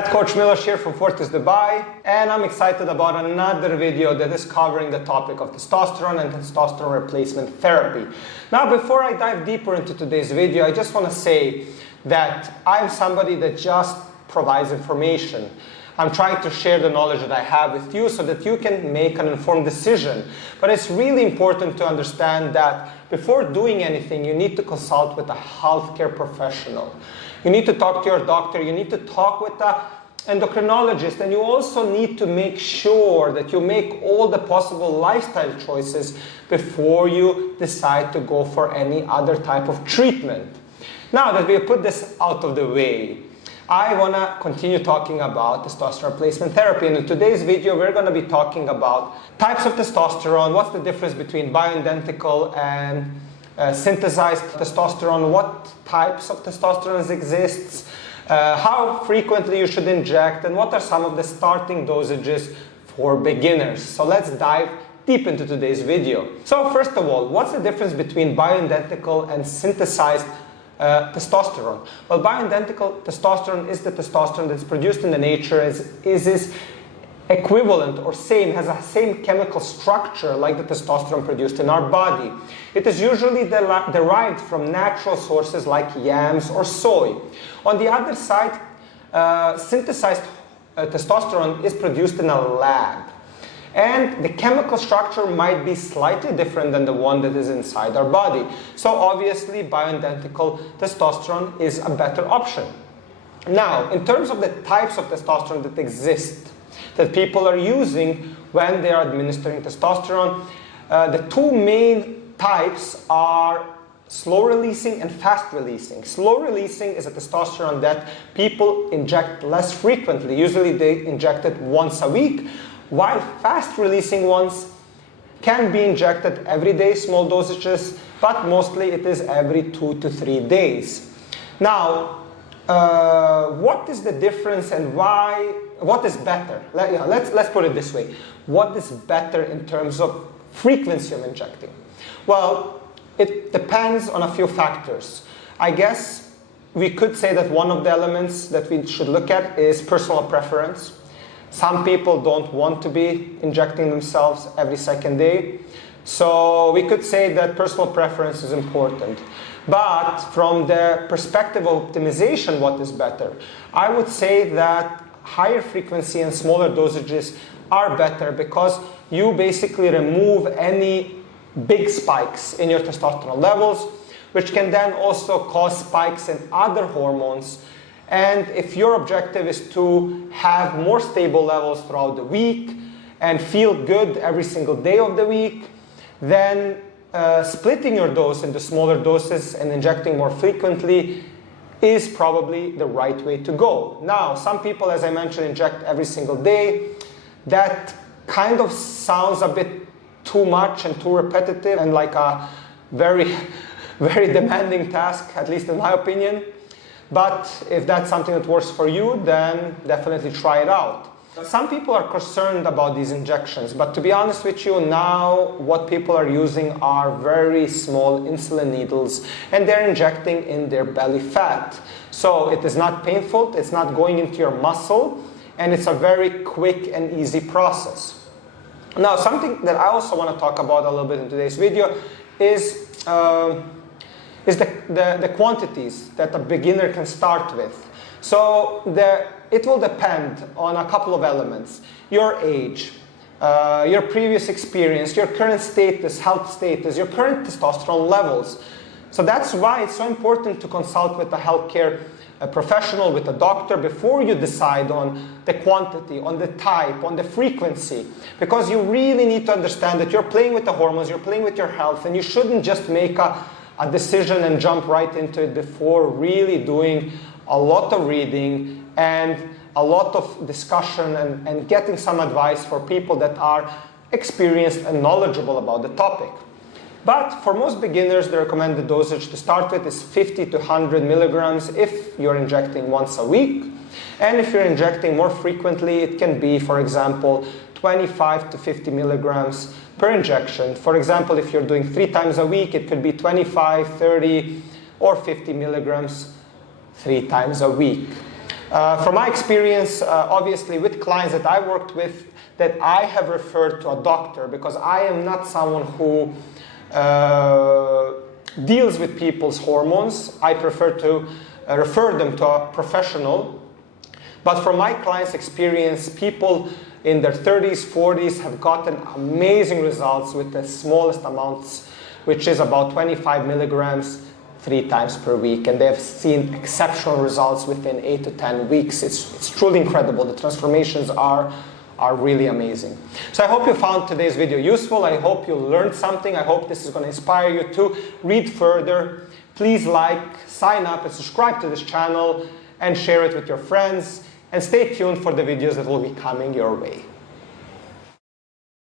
Head Coach Milos here from Fortis Dubai, and I'm excited about another video that is covering the topic of testosterone and testosterone replacement therapy. Now, before I dive deeper into today's video, I just want to say that I'm somebody that just provides information. I'm trying to share the knowledge that I have with you so that you can make an informed decision. But it's really important to understand that before doing anything, you need to consult with a healthcare professional. You need to talk to your doctor, you need to talk with the endocrinologist, and you also need to make sure that you make all the possible lifestyle choices before you decide to go for any other type of treatment. Now that we have put this out of the way, I want to continue talking about testosterone replacement therapy, and in today's video we're going to be talking about types of testosterone, what's the difference between bioidentical and synthesized testosterone, what types of testosterone exists, how frequently you should inject, and what are some of the starting dosages for beginners. So let's dive deep into today's video. So first of all, what's the difference between bioidentical and synthesized testosterone? Well, bioidentical testosterone is the testosterone that's produced in the nature, is equivalent or same, has a same chemical structure like the testosterone produced in our body. It is usually derived from natural sources like yams or soy. On the other side, synthesized testosterone is produced in a lab. And the chemical structure might be slightly different than the one that is inside our body. So obviously, bioidentical testosterone is a better option. Now, in terms of the types of testosterone that exist, that people are using when they are administering testosterone, the two main types are slow releasing and fast releasing. Slow releasing is a testosterone that people inject less frequently. Usually they inject it once a week, while fast releasing ones can be injected every day, small dosages, but mostly it is every 2 to 3 days. Now, what is the difference and what is better? Let's put it this way. What is better in terms of frequency of injecting? Well, it depends on a few factors. I guess we could say that one of the elements that we should look at is personal preference. Some people don't want to be injecting themselves every second day. So we could say that personal preference is important. But from the perspective of optimization, what is better? I would say that higher frequency and smaller dosages are better because you basically remove any big spikes in your testosterone levels, which can then also cause spikes in other hormones. And if your objective is to have more stable levels throughout the week and feel good every single day of the week, then splitting your dose into smaller doses and injecting more frequently is probably the right way to go. Now, some people, as I mentioned, inject every single day. That kind of sounds a bit too much and too repetitive and like a very, very demanding task, at least in my opinion. But if that's something that works for you, then definitely try it out. Some people are concerned about these injections, but to be honest with you, now what people are using are very small insulin needles, and they're injecting in their belly fat. So it is not painful, it's not going into your muscle, and it's a very quick and easy process. Now, something that I also want to talk about a little bit in today's video is the quantities that a beginner can start with. So it will depend on a couple of elements. Your age, your previous experience, your current status, health status, your current testosterone levels. So that's why it's so important to consult with a healthcare professional, with a doctor, before you decide on the quantity, on the type, on the frequency. Because you really need to understand that you're playing with the hormones, you're playing with your health, and you shouldn't just make a decision and jump right into it before really doing a lot of reading and a lot of discussion and getting some advice for people that are experienced and knowledgeable about the topic. But for most beginners, the recommended dosage to start with is 50 to 100 milligrams if you're injecting once a week. And if you're injecting more frequently, it can be, for example, 25 to 50 milligrams per injection. For example, if you're doing 3 times a week, it could be 25, 30, or 50 milligrams 3 times a week. From my experience, obviously with clients that I worked with, that I have referred to a doctor, because I am not someone who deals with people's hormones. I prefer to refer them to a professional. But from my clients' experience, people in their 30s, 40s have gotten amazing results with the smallest amounts, which is about 25 milligrams 3 times per week, and they have seen exceptional results within 8 to 10 weeks. It's truly incredible. The transformations are really amazing. So I hope you found today's video useful. I hope you learned something. I hope this is going to inspire you to read further. Please like, sign up, and subscribe to this channel, and share it with your friends. And stay tuned for the videos that will be coming your way.